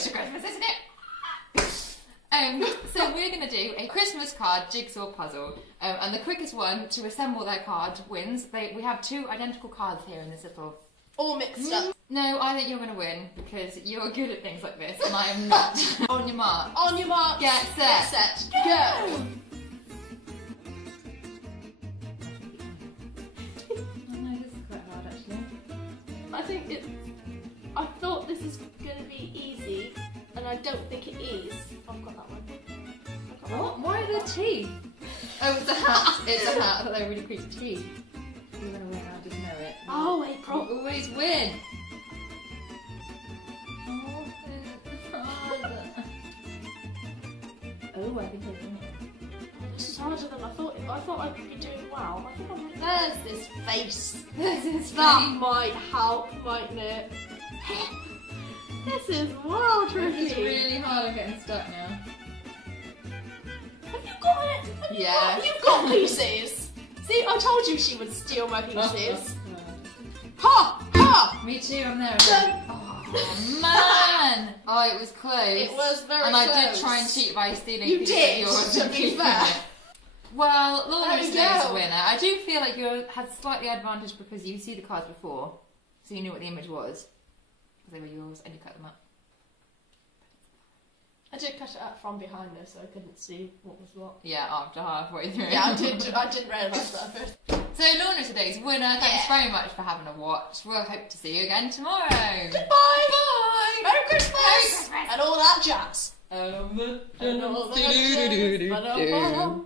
close to Christmas, isn't it? So we're going to do a Christmas card jigsaw puzzle, and the quickest one to assemble their card wins. We have 2 identical cards here in this little... All mixed up. No, I think you're going to win, because you're good at things like this, and I am not. On your mark. On your mark. Get set. Set. Go. I thought this is going to be easy, and I don't think it is. I've got that one. What? Why are there teeth? Oh, it's a hat. It's a hat. I thought they were really creepy teeth. You're going to win, I just know it. Oh, April. You always win. Oh, I think I win. This is harder than I thought. I thought I would be doing well. I think there's this face. There's his That face. might help, mightn't it? This is well tricky. It's really hard. I'm getting stuck now. Have you got it? You've got pieces. See, I told you she would steal my pieces. Ha! Ha! Me too, I'm there again. Oh, man! Oh, it was close. It was very and close. I did try and cheat by stealing You pieces did, of yours. to be fair. Well, Lorna is There we today's go. winner. I do feel like you had slightly advantage because you see the cards before, so you knew what the image was. Because they were yours, and you cut them up. I did cut it up from behind her, so I couldn't see what was what. Yeah, after halfway through. Yeah, I didn't realise that at first. So Lorna is today's winner. Thanks very much for having a watch. We'll hope to see you again tomorrow. Goodbye! Bye! Merry Christmas! Merry Christmas! And all that jazz. Um, And all that jazz.